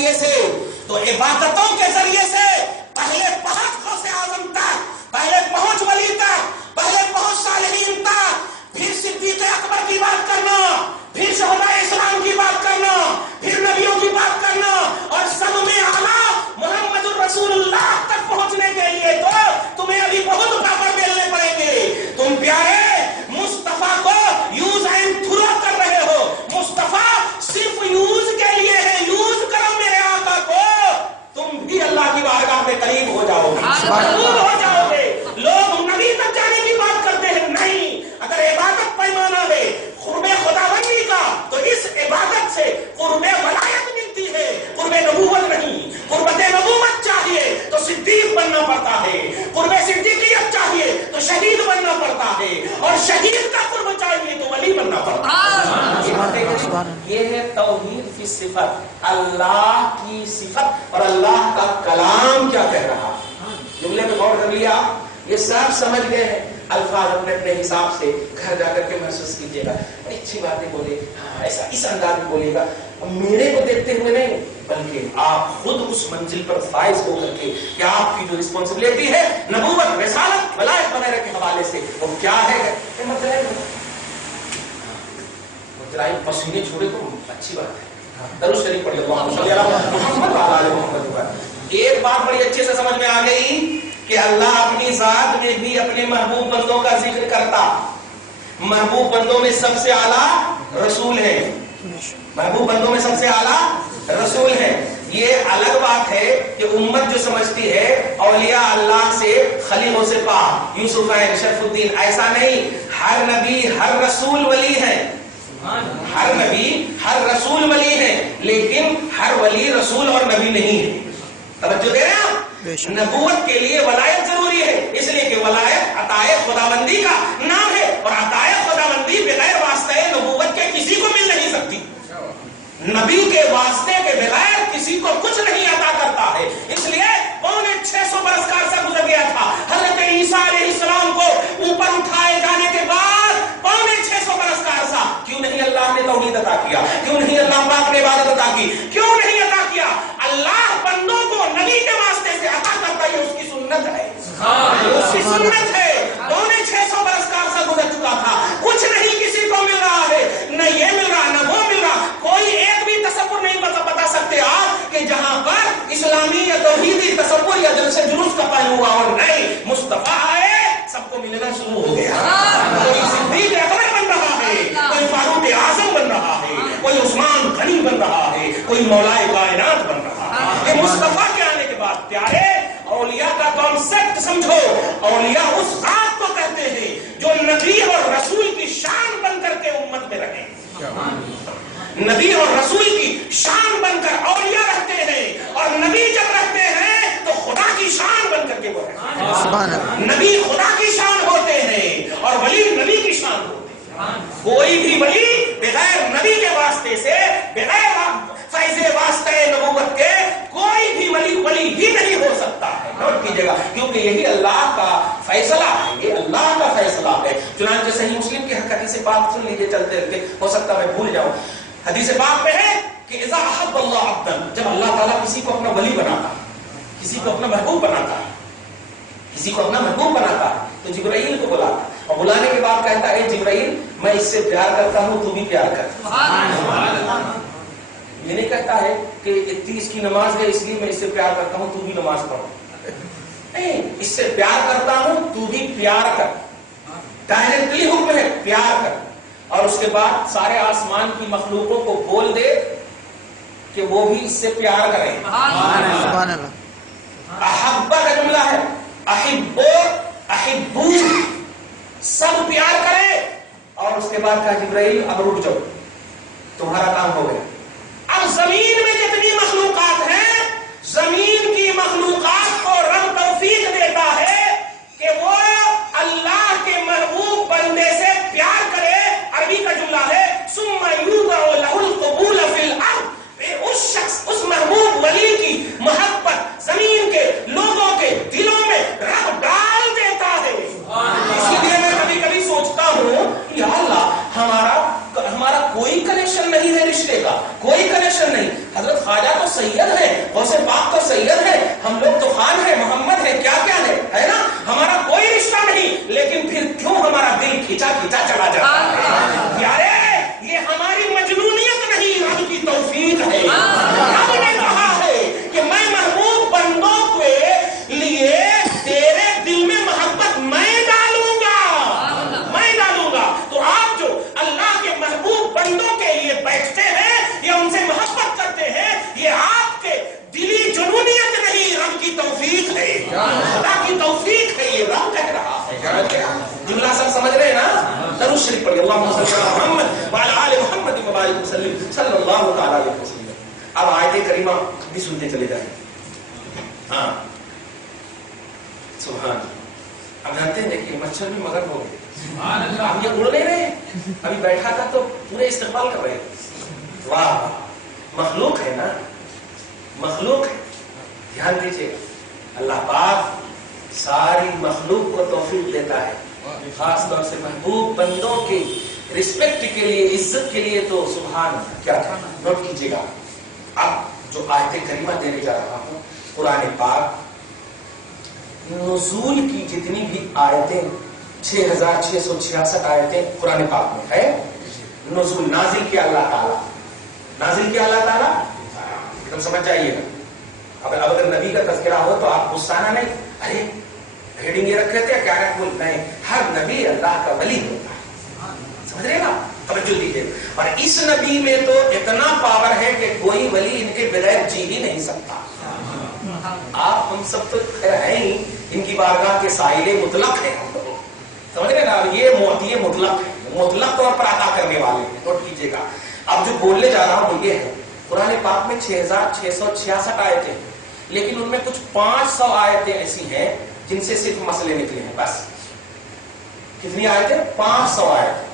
ذریعے سے، تو عبادتوں کے ذریعے سے پہلے پہنچ غوث اعظم تک، پہلے پہنچ ولی تک، پہلے پہنچ صالحین تک، پھر صدیق اکبر کی بات کرنا، پھر شہداء اسلام کی بات کرنا، پھر نبیوں کی بات کرنا، اور سب میں اعلیٰ محمد الرسول اللہ تک پہنچنے کے لیے تو تمہیں ابھی بہت پاپڑ بیلنے پڑیں گے۔ تم پیارے مصطفیٰ کو یوز اینڈ تھرو کر رہے ہو، مصطفیٰ صرف یوز کے لیے ہے، یوز کرو میرے آقا کو، تم بھی اللہ کی بارگاہ میں قریب ہو جاؤ گے، مقبول ہو جاؤ گے۔ لوگ نبی تک جانے کی بات کرتے ہیں، نہیں، اگر عبادت پیمانہ ہے قرب خداوندی کا تو اس عبادت سے قرب ولایت ملتی ہے، قرب نبوت نہیں۔ قربت نبوت چاہیے تو صدیق بننا پڑتا ہے، قرب صدیقیت چاہیے تو شہید بننا پڑتا ہے، اور شہید کا قرب چاہیے تو ولی بننا پڑتا ہے۔ یہ ہے توحید کی صفت، اللہ کی صفت، اور اللہ کا کلام کیا کہہ رہا۔ جملے میں غور کر لیا، یہ سب سمجھ گئے ہیں، الفاظ اپنے اپنے حساب سے گھر جا کر کے محسوس کیجیے گا، بڑی اچھی باتیں بولے، ہاں ایسا اس انداز میں بولے گا، میرے کو دیکھتے ہوئے نہیں، بلکہ آپ خود اس منزل پر فائز ہو کر کے کہ آپ کی جو رسپانسبلٹی ہے نبوت، رسالت، ولایت وغیرہ کے حوالے سے وہ کیا ہے۔ پسینے چھوڑے تو اچھی بات ہے، درود شریف پڑھ لو محمد وعلی محمد۔ ایک بات بڑی اچھے سے سمجھ میں آ گئی کہ اللہ اپنی ذات میں بھی اپنے محبوب بندوں کا ذکر کرتا، محبوب بندوں میں سب سے اعلیٰ رسول ہے، محبوب بندوں میں سب سے اعلیٰ رسول ہے۔ یہ الگ بات ہے کہ امت جو سمجھتی ہے اولیاء اللہ سے خلیلوں سے پاک، یوسف ہے، شرف الدین، ایسا نہیں، ہر نبی ہر رسول ولی ہے، ہر نبی ہر رسول ولی ہے، لیکن ہر ولی رسول اور نبی نہیں ہے۔ توجہ دے رہے ہیں آپ؟ نبوت کے لیے ولایت ضروری ہے، اس لیے کہ ولایت عطائے خداوندی کا نام ہے، اور عطائے خداوندی بغیر واسطے نبوت کے کسی کو مل نہیں سکتی۔ نبی کے واسطے کے بغیر کسی کو کچھ نہیں عطا کرتا ہے، اس لیے 650 برس کا عرصہ گزر گیا تھا، حضرت عیسیٰ علیہ السلام کو اوپر اٹھائے جانے کے بعد 650 برس کا عرصہ کیوں نہیں اللہ نے توحید عطا کیا؟ کیوں نہیں اللہ پاک نے عبادت عطا کی؟ کیوں نہیں عطا کیا؟ اللہ بندوں کو نبی کے واسطے سے عطا کرتا ہے، اس کی سنت ہے، اس کی سنت ہے۔ 650 برس کا عرصہ گزر چکا تھا، کچھ نہیں کسی کو مل رہا ہے، نہ یہ مل رہا نہ وہ مل رہا، کوئی ایک بھی تصور نہیں بتا سکتے آپ کہ جہاں پر اسلامی یا توحیدی تصور یا جلسے جلوس کا پہلو ہوا، اور نہیں، مصطفیٰ آئے سب کو ملنا شروع ہو گیا، کوئی صدیق اکبر بن رہا ہے، کوئی فاروق اعظم بن رہا ہے، کوئی عثمان غنی بن رہا ہے، کوئی مولائے کائنات بن رہا ہے۔ یہ مصطفیٰ کے آنے کے بعد پیارے اولیاء کا کانسیپٹ سمجھو، اولیاء اس ذات کو کہتے ہیں جو نبی اور رسول کی شان بن کر کے امت میں رہے، نبی اور رسول کی شان بن کر اولیاء رہتے ہیں، اور نبی جب رہتے ہیں تو خدا کی شان بن کر کے وہ رہتے ہیں، نبی خدا کی شان ہوتے ہیں اور ولی نبی کی شان ہوتے ہیں۔ کوئی بھی ولی بغیر نبی کے واسطے سے، بغیر فیض واسطہ نبوت کے کوئی بھی ولی ہی نہیں ہو سکتا ہے، نوٹ کیجئے گا، کیونکہ یہی اللہ کا فیصلہ ہے، یہ اللہ کا فیصلہ ہے۔ چنانچہ صحیح مسلم کی حدیث پاک سن لیجئے چلتے چلتے، ہو سکتا میں بھول جاؤں، حدیث پاک میں ہے کہ اذا احب اللہ عبدا، جب اللہ تعالیٰ کسی کو اپنا ولی بناتا ہے، کسی کو اپنا محبوب بناتا ہے، کسی کو اپنا محبوب بناتا ہے، تو جبرائیل کو بلاتا ہے، اور بلانے کے بعد کہتا ہے اے جبرائیل میں اس سے پیار کرتا ہوں، تو بھی پیار کر۔ یہ نہیں کہتا ہے کہ اتنی اس کی نماز ہے اس لیے میں اس سے پیار کرتا ہوں، تو بھی نماز پڑھو، نہیں، اس سے پیار کرتا ہوں تو بھی پیار کر، ڈائریکٹلی حکم ہے پیار کر، اور اس کے بعد سارے آسمان کی مخلوقوں کو بول دے کہ وہ بھی اس سے پیار کریں۔ سبحان اللہ۔ احبہ کا جملہ ہے، احبو احبو، سب پیار کرے، اور اس کے بعد کہا جبرائیل اب رک جاؤ، تمہارا کام ہو گیا۔ اب زمین میں جتنی مخلوقات ہیں، زمین کی مخلوقات کو رب توفیق دیتا ہے کہ وہ اللہ کے محبوب بندے سے پیار کرے، عربی کا جملہ ہے ثم یوضع له القبول فی الارض، پھر اس شخص، اس محبوب ولی کی محبت زمین کے لوگوں کے دلوں میں رب ڈال دیتا ہے۔ اسی لیے میں کبھی کبھی سوچتا ہوں یا اللہ ہمارا کوئی کنیکشن نہیں ہے رشتے کا، سید ہے, غوث پاک تو سید ہے, ہم لوگ تو خان ہے, محمد ہے, کیا کیا ہے نا, ہمارا کوئی رشتہ نہیں, لیکن پھر کیوں ہمارا دل کھینچا کھینچا چلا جاتا ہے؟ یارے یہ ہماری مجنونیت نہیں, رب کی توفیق ہے. رب نے کہا ہے کہ میں محبوب بندوں کے لیے تیرے دل میں محبت میں ڈالوں گا. تو آپ جو اللہ کے محبوب بندوں کے لیے بیٹھتے ہیں یا ان سے محبت کرتے ہیں, یہ آپ کے دلی جنونیت نہیں, رب کی توفیق ہے, اللہ کی توفیق ہے, یہ رب کہہ رہا ہے. جملہ سب سمجھ رہے ہیں نا؟ درود شریف پڑھیے, اللہم صلی علی محمد وعلی آل محمد وبارک وسلم صلی اللہ تعالی علیہ وسلم. اب آیت کریمہ بھی سنتے چلے جائیں. ہاں سبحان. اب جانتے ہیں کہ مچھر بھی مگر ہو گئے, اب یہ اڑ نہیں رہے, ابھی بیٹھا تھا تو پورے استقبال کر رہے. واہ, مخلوق ہے نا, مخلوق ہے. دھیان دیجیے, اللہ پاک ساری مخلوق کو توفیق دیتا ہے, خاص طور سے محبوب بندوں کی رسپیکٹ کے لیے, عزت کے لیے. تو سبحان. کیا نوٹ کیجیے گا, اب جو آیت کریمہ دینے جا رہا ہوں, قرآن پاک نزول کی جتنی بھی آیتیں 6666 آیتیں قرآن پاک میں ہے. نزول نازل کیا اللہ تعالیٰ, نازل کیا اللہ تعالیٰ, ایک دم سمجھ جائیے گا. اب اگر نبی کا تذکرہ ہو تو آپ غصہ نہ نہیں, ارے ہیڈنگ یہ رکھے تھے کیا ہے, بولتے ہیں ہر نبی اللہ کا ولی ہوتا ہے. سمجھ رہے نا, توجہ دیجیے. اور اس نبی میں تو اتنا پاور ہے کہ کوئی ولی ان کے بغیر جی ہی نہیں سکتا. آپ ہم سب تو ہیں ہی ان کی بارگاہ کے سائل مطلق ہیں, سمجھ رہے نا. یہ موتی مطلق ہے, مطلق طور پر عطا کرنے والے ہیں. نوٹ کیجیے گا. اب جو بولنے جا رہا ہوں وہ یہ ہے, قرآن پاک میں 6666 آیتیں, لیکن ان میں کچھ 500 آیتیں ایسی ہیں جن سے صرف مسئلے نکلے ہیں. بس کتنی آیتیں؟ 500 آیتیں.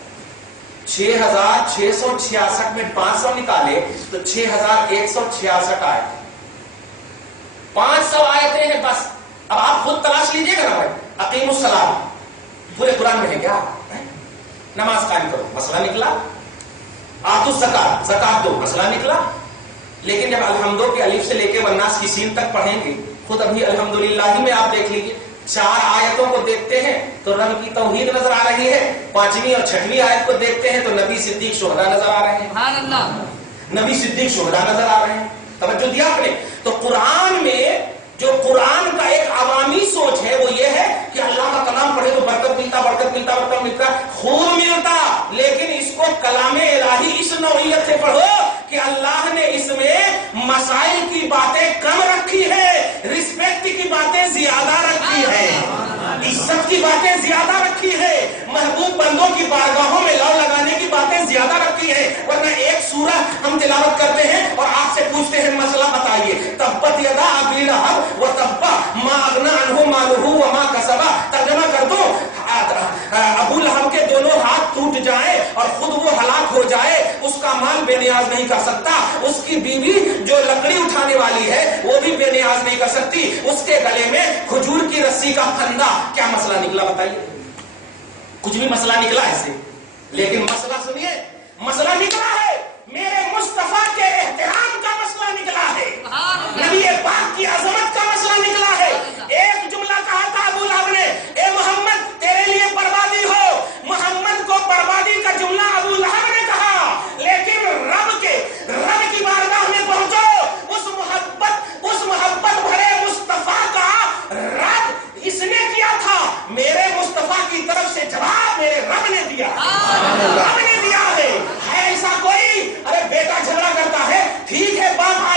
6666 میں 500 نکالے تو 6166 آیتیں. 500 آیتیں ہیں بس. اب آپ خود تلاش لیجئے گا نا بھائی. اقیم الصلاۃ پورے قرآن میں ہے کیا؟ نماز قائم کرو, مسئلہ نکلا. آتوا الزکات, زکات دو, مسئلہ نکلا. لیکن جب الحمدو کے الف سے لے کے والناس کی سین تک پڑھیں گے, خود ابھی الحمدللہ ہی میں آپ دیکھ لیجیے 4 آیتوں کو دیکھتے ہیں تو رب کی توحید نظر آ رہی ہے. 5ویں اور 6ویں آیت کو دیکھتے ہیں تو نبی صدیق شہداء نظر آ رہے ہیں. سبحان اللہ, نبی صدیق شہداء نظر آ رہے ہیں. توجہ دیا آپ نے. تو قرآن میں جو قرآن کا ایک عوامی سوچ ہے وہ یہ ہے کہ اللہ کا کلام پڑھے تو برکت ملتا, برکت ملتا, برکت ملتا, خون ملتا. لیکن اس کو کلام الہی اس نوعیت سے پڑھو کہ اللہ نے اس میں مسائل کی باتیں کم رکھی ہے, رسپیکٹ کی باتیں زیادہ رکھی ہے, عزت کی باتیں زیادہ رکھی ہے, محبوب بندوں کی بارگاہوں میں لو لگانے کی باتیں زیادہ رکھی ہے. ورنہ ایک سورہ ہم تلاوت کرتے ہیں اور آپ سے پوچھتے ہیں مسئلہ بتائیے, تبت یدا ابی لہب وتب ما اغنی عنہ مالہ وما کسب. ترجمہ کر دو, ابو لہب کے دونوں ہاتھ ٹوٹ جائیں اور خود وہ ہلاک ہو جائے, اس کا مال بے نیاز نہیں کر سکتا. اس کی بیوی جو لکڑی اٹھانے والی ہے وہ بھی بے نیاز نہیں کر سکتی. اس کے گلے میں کھجور کی رسی کا پھندا. کیا مسئلہ نکلا بتائیے؟ کچھ بھی مسئلہ نکلا ایسے, لیکن مسئلہ سنیے, مسئلہ نکلا ہے میرے مصطفیٰ کے احترام کا مسئلہ نکلا ہے, نبی پاک کی عظمت کا مسئلہ نکلا ہے. ایک جملہ کہا تھا ابو لہب نے, اے محمد تیرے لیے بربادی ہو. محمد کو بربادی کا جملہ ابو لہب نے کہا, لیکن رب کی بارگاہ میں پہنچو, اس محبت بھرے مصطفیٰ کا رب اس نے کیا تھا, میرے مصطفیٰ کی طرف سے جواب میرے رب نے دیا, رب نے دیا ہے. ایسا کوئی ارے بیٹا جھگڑا کرتا ہے, ٹھیک ہے باپ آ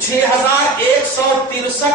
6163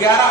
11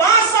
500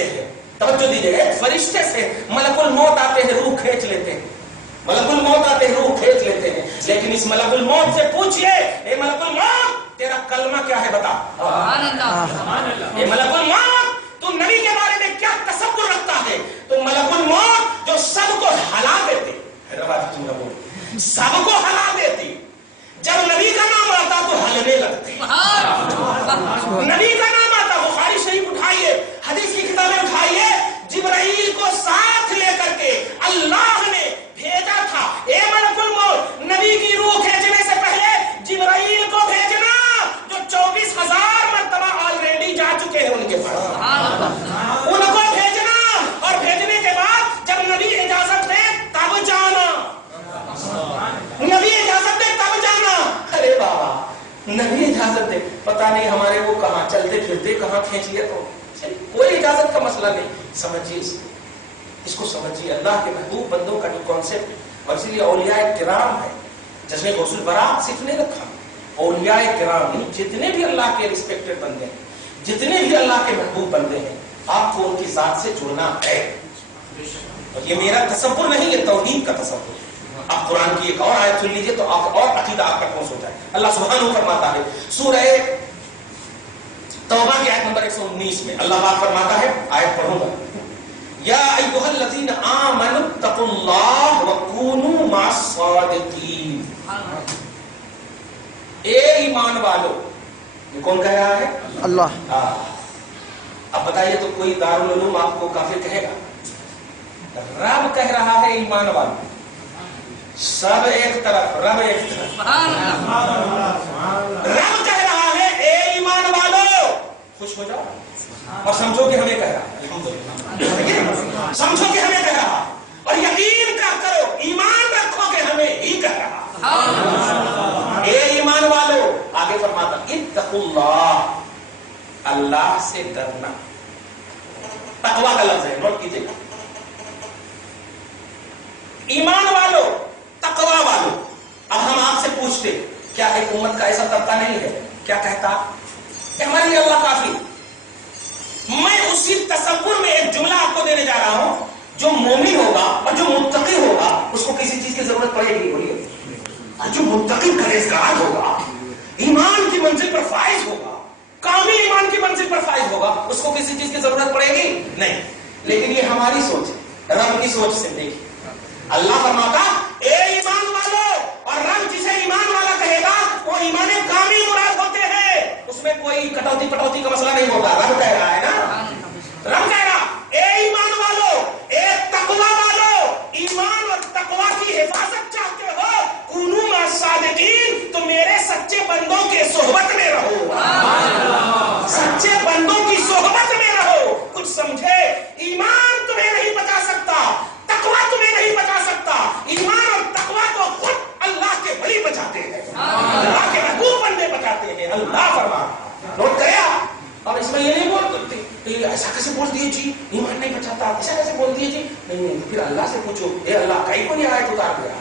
سے ہے, توجہ دیجیے, فرشتے سے ملک الموت آتے ہیں, روح کھینچ لیتے ہیں, ملک الموت آتے ہیں, روح کھینچ لیتے ہیں. لیکن اس ملک الموت سے پوچھئے, اے ملک الموت تیرا کلمہ کیا ہے بتا. اے ملک الموت تو نبی کے بارے میں کیا تصور رکھتا ہے. تو ملک الموت جو سب کو ہلا دیتے, حیدرآباد کی بول, سب کو ہلا دیتی, جب نبی کا نام آتا تو ہلنے لگتے. نبی کا نام آتا, بخاری شریف اٹھائیے, حدیث کی کتابیں اٹھائیے, جبرائیل کو ساتھ لے کر کے اللہ نے بھیجا تھا. اے ملک الموت, نبی کی روح کھینچنے سے پہلے جبرائیل کو بھیجنا, جو 24,000 مرتبہ آلریڈی جا چکے ہیں ان کے پاس, ان کو بھیجنا, اور بھیجنے کے بعد جب نبی اجازت دے تب جانا, نبی اجازت دے تب جانا. ارے بابا, نبی اجازت دے, پتہ نہیں ہمارے وہ کہاں چلتے پھرتے کہاں کھینچ لیا. تو کوئی اجازت کا مسئلہ نہیں, سمجھیے اس کو سمجھیے. اللہ کے محبوب بندوں کا جو کانسیپٹ, اور اسی لیے اولیاء کرام ہے, جیسے غوث البراق صرف نہیں رکھا, اولیاء کرام نہیں, جتنے بھی اللہ کے ریسپیکٹڈ بندے ہیں, جتنے بھی اللہ کے محبوب بندے ہیں, آپ کو ان کی ذات سے جڑنا ہے. اور یہ میرا تصور نہیں, یہ توحید کا تصور. آپ قرآن کی ایک اور آیت سن لیجئے تو آپ اور عقیدہ آپ کا ٹھوس ہو جائے. اللہ سبحانہ فرماتا ہے سورہ توبہ کی آیت نمبر 119 میں, اللہ پاک فرماتا ہے, آیت پڑھوں گا, یا ایھا الذین آمنوا اتقوا اللہ وکونوا مع الصادقین. اے ایمان والو, یہ کون کہہ رہا ہے؟ اللہ. اب بتائیے تو کوئی دارالعلوم آپ کو کافر کہے گا؟ رب کہہ رہا ہے ایمان والو, سب ایک طرف, رب ایک طرف. رب کہہ رہا ہے اے ایمان والو, خوش ہو جاؤ اور سمجھو کہ ہمیں کہہ رہا ہے. الحمدللہ, سمجھو کہ ہمیں کہہ رہا, اور یقین کرو, ایمان رکھو کہ ہمیں ہی کہہ رہا. اے ایمان والو, آگے فرماتا اتقوا اللہ, اللہ سے ڈرنا. تقویٰ کا لفظ ہے, نوٹ کیجیے گا. ایمان والو, تقویٰ والو. اب ہم آپ سے پوچھتے, کیا ایک امت کا ایسا طبقہ نہیں ہے کیا کہتا کہ ہمارے لیے اللہ کافی. میں اسی تصور میں ایک جملہ آپ کو دینے جا رہا ہوں, جو مومن ہوگا اور جو متقی ہوگا اس کو کسی چیز کی ضرورت پڑے گی. بولیے, جو متقی پرہیزگار ہوگا, ایمان کی منزل پر فائز ہوگا, کامل ایمان کی منزل پر فائز ہوگا, اس کو کسی چیز کی ضرورت پڑے گی نہیں. لیکن یہ ہماری سوچ ہے, رب کی سوچ سے دیکھیے. اللہ فرماتا اے ایمان والو, اور رب جسے ایمان والا کہے گا وہ ایمان کامل مراد ہوتے ہیں, اس میں کوئی کٹوتی پٹوتی کا مسئلہ نہیں ہوگا. رب کہہ رہا ہے نا, رب کہہ رہا اے ایمان والو, اے تقویٰ والو, ایمان اور تقویٰ کی حفاظت چاہتے ہو, کونوا مع الصادقین, تو میرے سچے بندوں کے صحبت میں رہو, سچے بندوں کی صحبت میں رہو. کچھ سمجھے, ایمان تمہیں نہیں بچا سکتا, تقویٰ تمہیں نہیں بچا سکتا. ایمان اور تقویٰ کو خود اللہ کے ولی بچاتے ہیں, اللہ کے محبوب بندے بچاتے ہیں. اللہ فرما, نوٹ کرے آپ. اب اس میں یہ نہیں بول ایسا کیسے بول دیے جی, ایمان نہیں بچاتا, ایسا کیسے بول دیے جی. نہیں, پھر اللہ سے پوچھو, اے اللہ کئی کو یہ آیت اتار دیا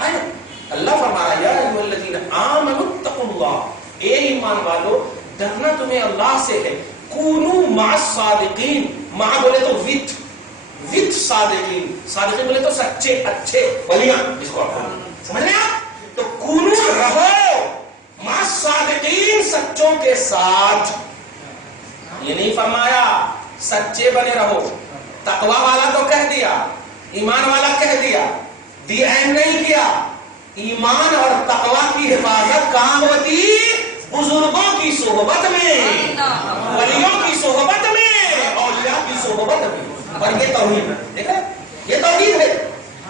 ہے. اللہ فرمایا یا ایھا الذین آمنوا اتقوا اللہ, اے ایمان والو, ڈرنا تمہیں اللہ سے ہے. کونوا مع الصادقین, مع بولے تو وتھ صادقین, صادقین بولے تو سچے اچھے ولیاں, جس کو آپ سمجھ رہے ہیں. تو کونوا رہو مع الصادقین, سچوں کے ساتھ. یہ نہیں فرمایا سچے بنے رہو. تقویٰ والا تو کہہ دیا, ایمان والا کہہ دیا, دی اینڈ نہیں کیا. ایمان اور تقویٰ کی حفاظت کہاں ہوتی؟ بزرگوں کی صحبت میں, ولیوں کی صحبت میں, اولیاء کی صحبت میں. اور یہ توحید ہے, دیکھیں یہ توحید ہے,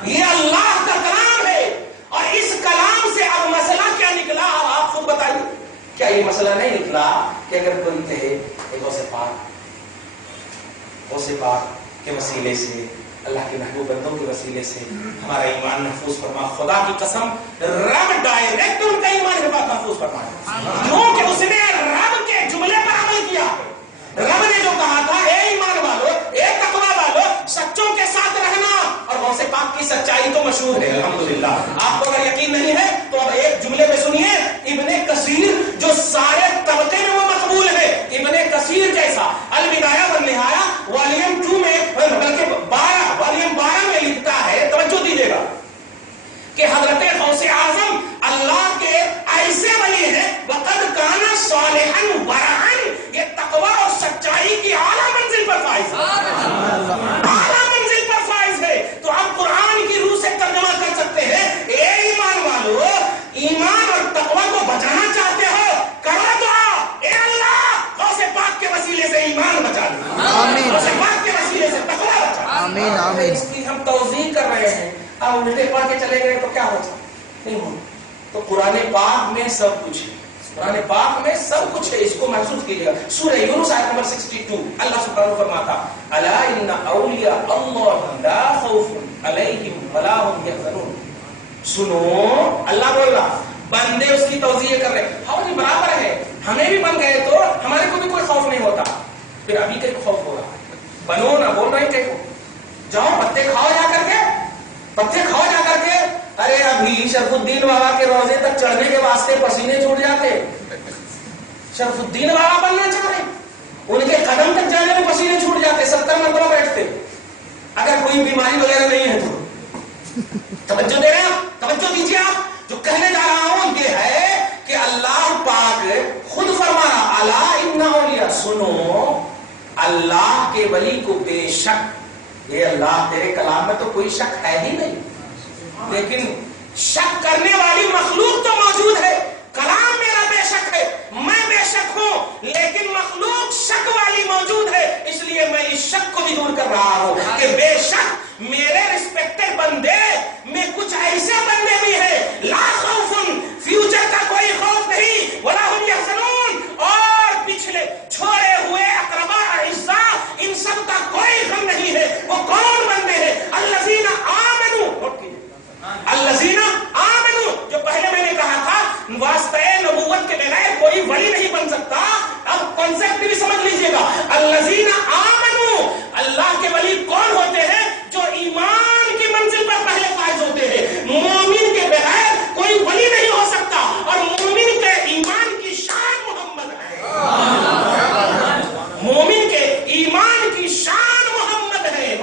یہ اللہ کا کلام ہے. اور اس کلام سے اب مسئلہ کیا نکلا, آپ خود بتائیے. کیا یہ مسئلہ نہیں نکلا کہ اگر کوئی کہے غوث پاک کے وسیلے سے, اللہ کے محبوب بندوں کے وسیلے سے ہمارا ایمان محفوظ فرما. خدا کی قسم, رب ڈائریکٹ ان کا ایمان محفوظ فرمایا, کیونکہ اس نے رب کے جملے پر عمل کیا. رب نے جو کہا تھا اے ایمان والو, اے تقویٰ والو, سچوں کے ساتھ رہنا. اور غوث پاک کی سچائی تو مشہور ہے الحمدللہ. آپ کو اگر یقین نہیں ہے تو اب ایک جملے میں سنیے, ابن کثیر جو سارے طبقے میں وہ مقبول ہے, ابن کثیر جیسا البدایہ والنہایہ ارے اس کی ہم توضیح کر رہے ہیں، اب الٹے پڑھ کے چلے گئے تو کیا ہوتا؟ نہیں ہوتا۔ تو قرآن پاک میں سب کچھ ہے، قرآن پاک میں سب کچھ ہے، اس کو محسوس کیجیے گا۔ سورہ یونس آیت نمبر 62 اللہ سبحانہ فرماتا الا ان اولیاء اللہ لا خوف علیہم ولا هم یحزنون۔ سنو اللہ بول رہا، بندے اس کی توضیح کر رہے ہیں، ہاں جی برابر ہے، ہمیں بھی بن گئے تو ہمارے کو بھی کوئی خوف نہیں ہوتا، پھر ابھی کہیں خوف ہو رہا، بنو نہ بول رہے کہیں جاؤ پتے کھاؤ جا کر کے، پتے کھاؤ جا کر کے۔ ارے ابھی شرف الدین بابا کے روزے تک چڑھنے کے واسطے پسینے چھوٹ جاتے، شرف الدین بابا بننا چاہ رہے، ان کے قدم تک جانے میں پسینے چھوٹ جاتے، 70 مرتبہ بیٹھتے، اگر کوئی بیماری وغیرہ نہیں ہے تو۔ توجہ دے رہے ہیں آپ، توجہ دیجیے آپ، جو کہنے جا رہا ہوں یہ ہے کہ اللہ پاک خود فرما رہا الا ان اولیاء، سنو اللہ کے ولی کو بے شک، یہ اللہ تیرے کلام میں تو کوئی شک ہے ہی نہیں، لیکن شک کرنے والی مخلوق تو موجود ہے، کلام میرا بے شک ہے، میں بے شک ہوں، لیکن مخلوق شک والی موجود ہے، اس لیے میں اس شک کو بھی دور کر رہا ہوں کہ بے شک میرے رسپیکٹڈ بندے میں کچھ ایسے بندے بھی ہیں لا خوف، فیوچر کا کوئی خوف نہیں، ولا هم یحزنون، اور پچھلے چھوڑے ہوئے اقربا اعزاء ان سب کا کوئی غم نہیں ہے۔ وہ کون بندے ہیں؟ الذین آمنوا، الذین آمنوا، جو پہلے میں نے کہا تھا واسطے نبوت کے بغیر کوئی ولی نہیں بن سکتا، اب کانسیپٹ بھی سمجھ لیجئے گا۔ الذین آمنوا، اللہ کے ولی کون ہوتے ہیں؟ جو ایمان کی منزل پر پہلے فائز ہوتے ہیں۔ مومن کے بغیر کوئی ولی نہیں ہو سکتا، اور مومن کے ایمان کی شان محمد ہے، مومن کے ایمان کی شان محمد ہے،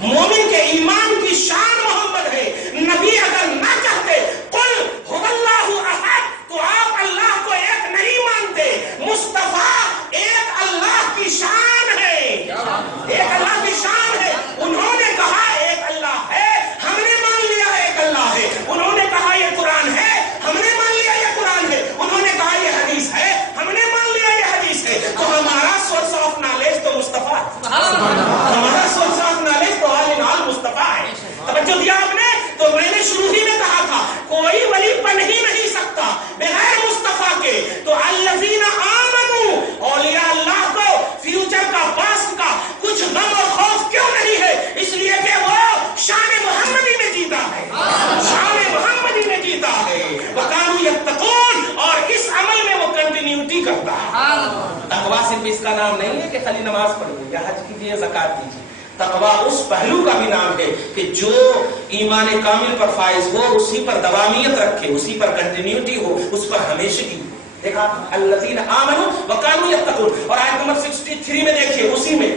مومن کے ایمان کی شان محمد ہے۔ نبی اگر نہ کہتے قل هو اللہ احد تو آپ اللہ کو ایک نہیں مانتے، مصطفیٰ ایک اللہ کی شان ہے، ایک اللہ کی شان ہے۔ انہوں نے کہا ایک اللہ ہے، ہم نے مان لیا ایک اللہ ہے، انہوں نے کہا یہ قرآن ہے، ہم نے مان لیا یہ قرآن ہے، انہوں نے کہا یہ حدیث ہے، ہم نے مان لیا یہ حدیث ہے۔ تو ہمارا سورس آف نالج تو مصطفیٰ ہے، ہمارا سورس آف نالج تو حال نال مصطفیٰ ہے۔ توجہ دیا آپ نے؟ تو میں نے شروع ہی میں کہا تھا کوئی ولی بن ہی نہیں سکتا بغیر مصطفیٰ کے۔ تو الذین آمنوا، اولیاء اللہ کو فیوچر کا پاسٹ کا کچھ غم اور خوف کیوں نہیں ہے؟ اس لیے کہ وہ شان محمدی میں جیتا ہے، شان محمدی میں جیتا ہے، وکانوا یتقون، اور اس عمل میں وہ کنٹینیوٹی کرتا ہے۔ تقویٰ صرف اس کا نام نہیں ہے کہ خالی نماز پڑھیے یا حج کیجیے، زکات دیجیے، تقویٰ اس پہلو کا بھی نام ہے کہ جو ایمان کامل پر فائز ہو، اسی پر دوامیت رکھے، اسی پر کنٹینیوٹی ہو، اس پر ہمیشگی ہو۔ دیکھا الذین آمنوا وکانوا یتقون، اور آیت نمبر 63 میں دیکھیے، اسی میں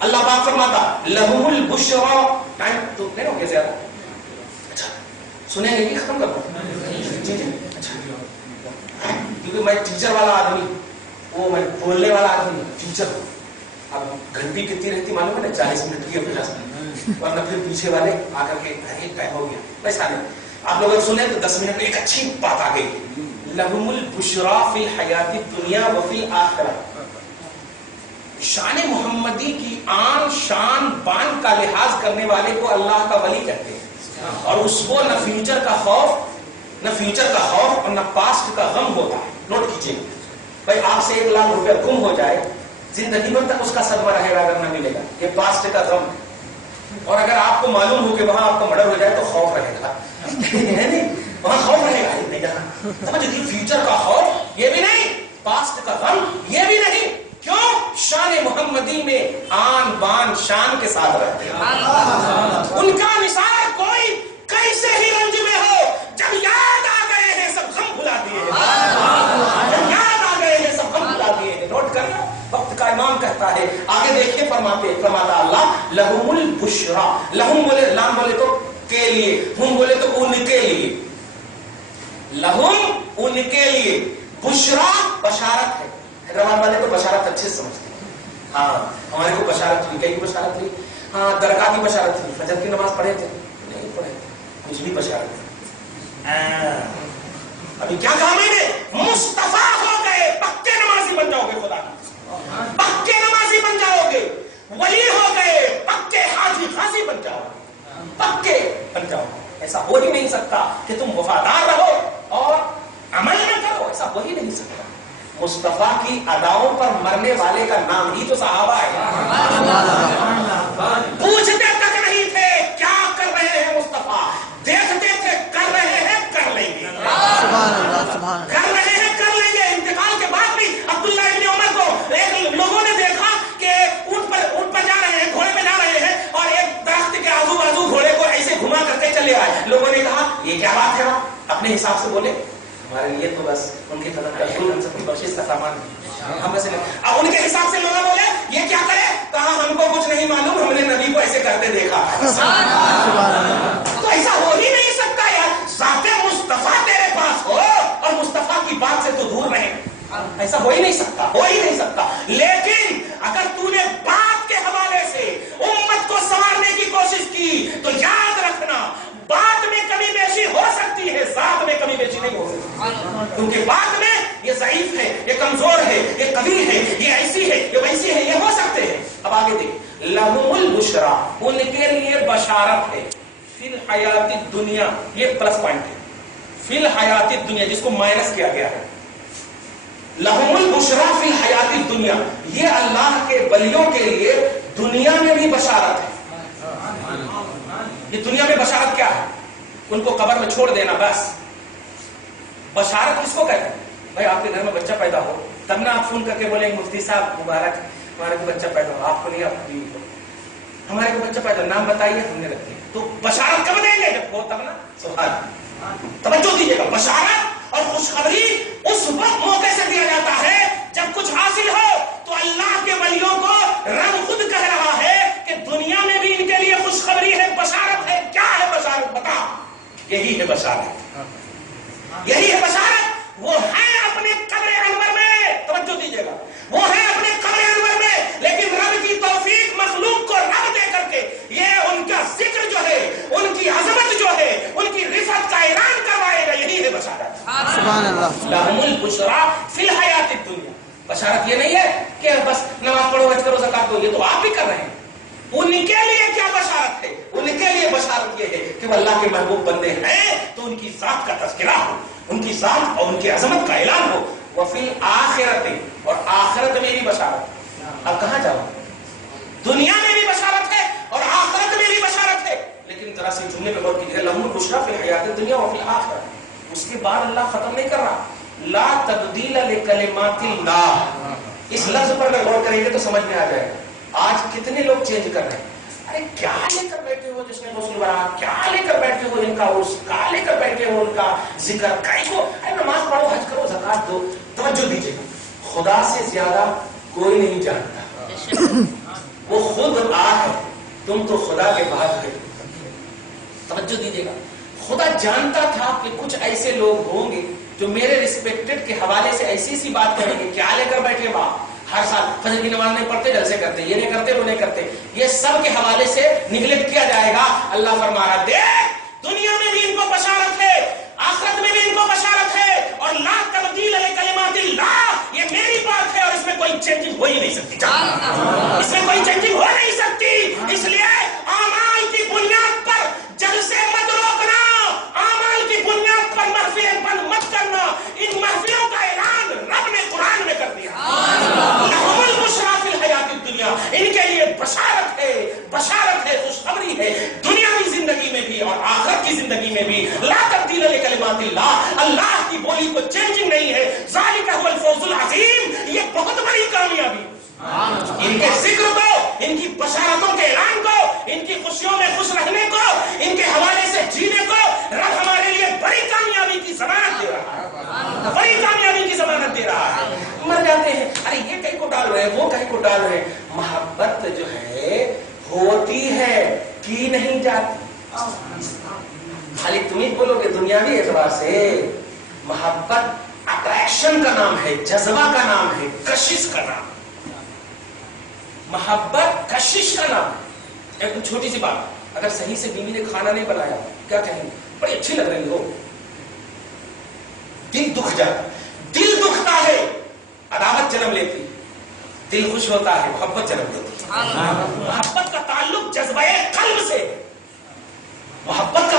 اللہ پاک فرماتا لہم البشرا، ٹائم تو نہیں ہو گیا زیادہ، اچھا سنیں گے کہ ختم کر دوں؟ اچھا، کیونکہ میں ٹیچر والا آدمی، وہ میں بولنے والا آدمی ٹیچر ہوں۔ اب گھنٹی کتنی رہتی معلوم ہے نا؟ 40 منٹ کی، 50 منٹ، ورنہ پھر پیچھے والے آ کر کے ٹائم ہو گیا، ویسا نہیں۔ آپ لوگ اگر سنیں تو 10 منٹ میں ایک اچھی بات آ گئی، لہم البشرا فی الحیات الدنیا وفی الآخرہ۔ شان محمدی کی آن شان بان کا لحاظ کرنے والے کو اللہ کا ولی کہتے ہیں، اور اس کو نہ فیوچر کا خوف، نہ فیوچر کا خوف اور نہ پاسٹ کا غم ہوتا ہے۔ نوٹ کیجیے بھائی، آپ سے 1 لاکھ روپیہ گم ہو جائے، زندگی بھر تک اس کا صدمہ رہے گا اگر نہ ملے گا، یہ پاسٹ کا غم۔ اور اگر آپ کو معلوم ہو کہ وہاں آپ کا مرڈر ہو جائے تو خوف رہے گا، نہیں وہاں خوف رہے گا، نہیں جانا۔ سمجھ لیجیے، فیوچر کا خوف یہ بھی نہیں، پاسٹ کا غم یہ بھی نہیں۔ کیوں؟ شان محمدی میں آن بان شان کے ساتھ رہتے ہیں، ان کا نثار کوئی کیسے ہی رنج میں ہو، جب یاد آ گئے ہیں سب غم بھلا دیے ہیں، جب یاد آ گئے ہیں سب غم بھلا دیے ہیں۔ نوٹ کرنا، وقت کا امام کہتا ہے، آگے دیکھیے فرماتا اللہ لہم البشرا، لہم بولے لام بولے تو کے لیے، ہم بولے تو ان کے لیے، لہم ان کے لیے، بشرا بشارت ہے۔ حیدرآباد والے تو بشارت اچھے سے سمجھتے ہیں، ہاں ہمارے کو بشارت ہوئی، کئی بشارت ہوئی، ہاں درگاہ کی بشارت ہوئی، فجر کی نماز پڑھے تھے نہیں پڑھے، کچھ بھی بشارت ہے۔ ابھی کیا کہا میں نے؟ مصطفیٰ ہو گئے، پکے نمازی بن جاؤ گے، خدا کی پکے نمازی بن جاؤ گے، ولی ہو گئے، پکے حاجی ایسا ہو ہی نہیں سکتا کہ تم وفادار رہو اور عمل نہ کرو، ایسا ہو ہی نہیں سکتا۔ مصطفیٰ کی اداؤں پر مرنے والے کا نام ہی تو صحابہ ہے۔ پوچھتے تک نہیں تھے کیا کر رہے ہیں مصطفیٰ، دیکھتے تھے کر رہے ہیں کر لیں گے، کر رہے ہیں کر لیں گے۔ انتقال کے بعد بھی عبداللہ ابن عمر کو ایک لوگوں نے دیکھا کہ اونٹ پر جا رہے ہیں، گھوڑے پہ جا رہے ہیں، اور ایک درخت کے آزو بازو گھوڑے کو ایسے گھما کرتے چلے آئے۔ لوگوں نے کہا یہ کیا بات ہے؟ اپنے حساب سے بولے ہمارے لیے تو بس ان کے قدم کا پھول ہم سب کی بخشش کا سامان ہے، ہم ایسے اب ان کے حساب سے لوگ بولے یہ کیا کرے؟ کہا ہم کو کچھ نہیں معلوم، ہم نے نبی کو ایسے کرتے دیکھا۔ تو ایسا ہو ہی نہیں سکتا یار، ذات مصطفیٰ تیرے پاس ہو اور مصطفیٰ کی بات سے تو دور رہے، ایسا ہو ہی نہیں سکتا، ہو ہی نہیں سکتا۔ لیکن اگر تو نے بات کے حوالے سے امت کو سنوارنے کی کوشش کی تو یاد رکھنا بات میں کمی بیشی ہو سکتی ہے، ذات میں کمی بیشی نہیں ہو سکتی، کیونکہ بات میں یہ ضعیف ہے، یہ کمزور ہے، یہ قوی ہے، یہ ایسی ہے، یہ ویسی ہے، یہ ہو سکتے ہیں۔ اب آگے دیکھ، لہم البشرا، ان کے لیے بشارت ہے، فی الحیات الدنیا، یہ پلس پوائنٹ ہے، فی الحیات الدنیا جس کو مائنس کیا گیا ہے، لہم البشرا فی الحیات الدنیا، یہ اللہ کے ولیوں کے لیے دنیا میں بھی بشارت ہے۔ یہ دنیا میں بشارت کیا ہے؟ ان کو قبر میں چھوڑ دینا، بس۔ بشارت کس کو کہتے ہیں؟ بھائی آپ کے گھر میں بچہ پیدا ہو، تب نہ آپ فون کر کے بولیں مفتی صاحب مبارک ہمارے کو بچہ پیدا ہو، آپ کو نہیں، آپ کو بیوی کو، ہمارے کو بچہ پیدا، نام بتائیے، ہم نے رکھے۔ تو بشارت کب دیں گے؟ جب ہو تب نا۔ سبحان، توجہ دیجیے گا، بشارت اور خوشخبری اس وقت موقع سے دیا جاتا ہے جب کچھ حاصل ہو۔ تو اللہ کے ولیوں کو رب خود کہہ رہا ہے کہ دنیا میں بھی ان کے لیے خوشخبری ہے، بشارت ہے۔ کیا ہے بشارت؟ بتا۔ یہی ہے بشارت، یہی ہے بشارت۔ وہ ہے اپنے قبر انور میں، توجہ دیجیے گا، وہ ہے اپنے قبر انور میں، لیکن رب کی توفیق مخلوق کو رب دے کر کے یہ ان کا ذکر جو ہے، ان کی عظمت جو ہے، ان کی رفعت کا اعلان کروائے گا۔ یہی ہے بشارت۔ سبحان اللہ۔ لہم البشرا فی الحیات الدنیا، بشارت یہ نہیں ہے کہ بس نماز پڑھو، حج کرو، زکات دو، یہ تو آپ بھی کر رہے ہیں۔ ان کے لیے کیا بشارت ہے؟ ان کے لیے بشارت یہ ہے کہ وہ اللہ کے محبوب بندے ہیں تو ان کی ذات کا تذکرہ ہو، ان کی ذات اور ان کی عظمت کا اعلان ہو۔ وفی الآخرۃ، اور آخرت میں بھی بشارت۔ اب کہاں جاؤ؟ دنیا میں بھی بشارت ہے اور آخرت میں بھی بشارت ہے، لیکن ذرا سی جملے پہ غور کیجیے، لہم البشریٰ فی الحیات الدنیا وفی الآخرۃ۔ اس کے بعد اللہ ختم نہیں کر رہا، لا تبدیل لکلمات اللہ۔ اس لفظ پر اگر غور کریں گے تو سمجھ میں آ جائے گا۔ آج کتنے لوگ چینج کر رہے ہیں، ارے کیا لے کر بیٹھے ہو جس نے غسل بڑھا، کیا لے کر بیٹھے ہو ان کا عرس، کیا لے کر بیٹھے ہو ان کا ذکر، کائی کو، ارے نماز پڑھو، حج کرو، زکات دو۔ توجہ دیجیے، خدا سے زیادہ کوئی نہیں جانتا، وہ خود آ ہے، تم تو خدا کے بعد ہے۔ توجہ دیجیے گا، خدا جانتا تھا کہ کچھ ایسے لوگ ہوں گے جو میرے ریسپیکٹڈ کے حوالے سے ایسی سی بات کریں گے، کیا لے کر بیٹھے باپ، ہر سال فجر کی نماز نہیں پڑھتے، جلسے کرتے، یہ نہیں کرتے، وہ نہیں کرتے، یہ سب کے حوالے سے نگلیکٹ کیا جائے گا۔ اللہ فرما رہا، دیکھ دنیا میں بھی ان کو بشارت ہے، آخرت میں بھی ان کو بشارت ہے، اور لا تبدیل لکلمات اللہ، یہ میری بات ہے اور اس میں کوئی چینجنگ ہو ہی نہیں سکتی، اس میں کوئی چینجنگ ہو نہیں سکتی۔ اس لیے اعمال کی بنیاد پر جلسے مت روکنا، اعمال کی بنیاد پر محفلیں بند مت کرنا۔ ان محفلوں کا اعلان رب نے قرآن میں کر دیا، لہم البشریٰ فی الحیات الدنیا، ان کے لیے بشارت ہے، بشارت ہے، خوشخبری ہے، دنیاوی زندگی میں بھی اور آخرت کی زندگی میں بھی۔ لا تبدیل لکلمات اللہ، اللہ کی بولی کو چینجنگ نہیں ہے۔ ذالک هو الفوز العظیم، یہ بہت بڑی کامیابی۔ ان کے ذکر کو، ان کی بشارتوں کے اعلان کو، ان کی خوشیوں میں خوش رہنے کو، ان کے حوالے سے جینے کو رب ہمارے لیے بڑی کامیابی کی ضمانت دے رہا ہے، بڑی کامیابی کی ضمانت دے رہا ہے۔ مر جاتے ہیں، ارے یہ کہیں کو ڈال رہے ہیں، وہ کہیں کو ڈال رہے ہیں۔ محبت جو ہے ہوتی ہے، کی نہیں جاتی۔ خالی تم ہی بولو گے دنیاوی اعتبار سے، محبت اٹریکشن کا نام ہے، جذبہ کا نام ہے، کشش کا نام ہے۔ محبت کشش کا نام ہے۔ ایک چھوٹی سی بات، اگر صحیح سے بیوی نے کھانا نہیں بنایا، کیا کہیں گے؟ بڑی اچھی لگ رہی ہو، دل دکھ جاتا، دل دکھتا ہے، عداوت جنم لیتی، دل خوش ہوتا ہے، محبت جنم لیتی۔ محبت کا تعلق جذبہ قلب سے، محبت کا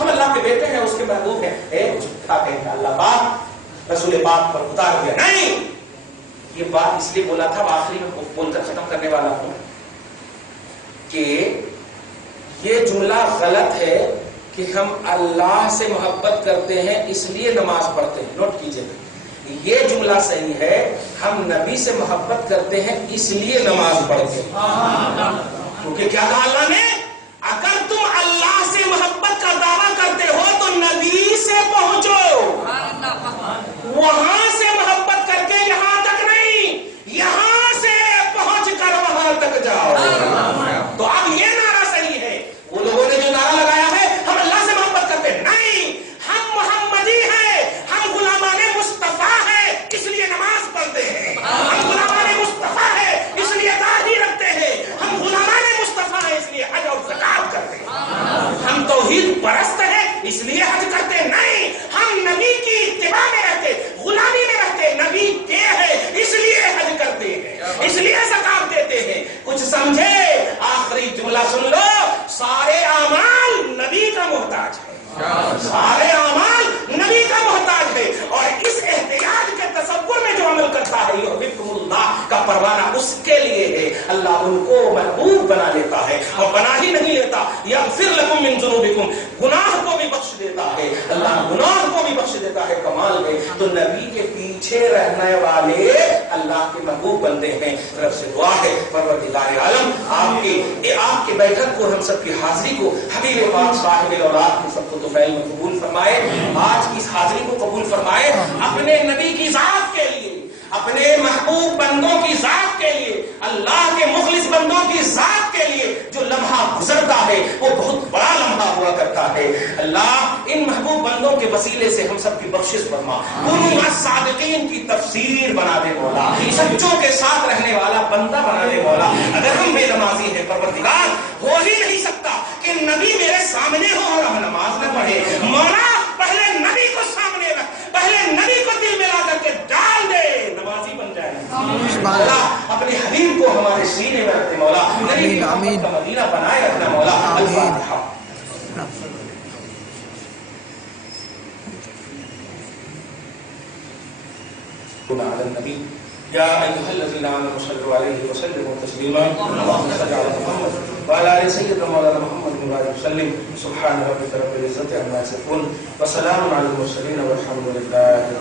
ہم اللہ کے بیٹے ہیں، اس کے محبوب ہیں. اللہ پاک رسول پاک پر اتار دیا. نہیں، یہ بات اس لیے بولا تھا، آخری میں بول کر ختم کرنے والا ہوں کہ یہ جملہ غلط ہے کہ ہم اللہ سے محبت کرتے ہیں اس لیے نماز پڑھتے ہیں. نوٹ کیجئے گا، یہ جملہ صحیح ہے، ہم نبی سے محبت کرتے ہیں اس لیے نماز پڑھتے ہیں. کیونکہ کیا کہا اللہ نے؟ اگر تم اللہ سے محبت کا دعویٰ کرتے ہو تو نبی سے پہنچو، وہاں سے محبت کر کے یہاں تک نہیں، یہاں سے پہنچ کر وہاں تک جاؤ. تو اب یہ نعرہ صحیح ہے. وہ لوگوں نے جو نعرہ لگایا ہے ہم اللہ سے محبت کرتے ہیں، نہیں، ہم محمدی ہیں، ہم غلامان مصطفیٰ ہیں اس لیے نماز پڑھتے ہیں، ہم غلامان مصطفیٰ ہیں اس لیے داڑھی رکھتے ہیں، ہم غلامان مصطفیٰ ہیں اس لیے حج اور زکات کرتے ہیں، ہم توحید پرست ہیں اس لیے حج کرتے ہیں، نہیں، ہم نبی کی اتباع میں رہتے، غلامی میں رہتے، نبی کے ہیں اس لیے حج کرتے ہیں، اس لیے زکات دیتے ہیں. کچھ سمجھے؟ آخری جملہ سن لو، سارے اعمال نبی کا محتاج ہے، سارے اعمال نبی کا محتاج ہے. اور اس احتیاج کے تصور میں جو عمل کرتا ہے یحببکم اللہ کا پروانہ اس کے لیے ہے. اللہ ان کو محبوب بنا لیتا ہے، اور بنا ہی نہیں لیتا، یغفر لکم من ذنوبکم، گناہ کو بھی بخش دیتا ہے. اللہ گناہ کو بھی بخش دیتا ہے. کمال ہے. تو نبی کے پیچھے رہنے والے اللہ کے محبوب بندے ہیں. طرف سے دعا ہے پروردگار عالم آپ کی بیٹھک کو، ہم سب کی حاضری کو حبیب پاک صاحب الاولاد ہم سب کو توفیل میں قبول فرمائے. آج کی اس حاضری کو قبول فرمائے اپنے نبی کی ذات کے لیے، اپنے محبوب بندوں کی ذات کے لیے، اللہ کے مخلص بندوں کی ذات کے لیے. جو لمحہ گزرتا ہے وہ بہت بڑا لمحہ ہوا کرتا ہے. اللہ ان محبوب بندوں کے وسیلے سے ہم سب کی بخشش فرما، ان صادقین کی تفسیر بنا دے مولا، سچوں کے ساتھ رہنے والا بندہ بنا دے مولا. اگر ہم بے نمازی ہیں پروردگار، ہو ہی نہیں سکتا کہ نبی میرے سامنے ہو اور ہم نماز نہ پڑھے. مولا پہلے نبی کو سامنے رکھ، پہلے نبی کو دل میں لا کر کے ڈال دے، نمازی بن جائے. مولا اپنے حبیب کو ہمارے سینے میں رکھتے مولا، نبی کی محبت کا مدینہ بنائے رکھنا مولا. الفاتحہ. على النبي يا ايها الذين امنوا صلوا عليه وسلموا تسليما. اللهم صل على محمد وعلى ال سيدنا مولانا محمد وبارك وسلم. سبحان ربك رب العزه عما يصفون وسلام على المرسلين والحمد لله.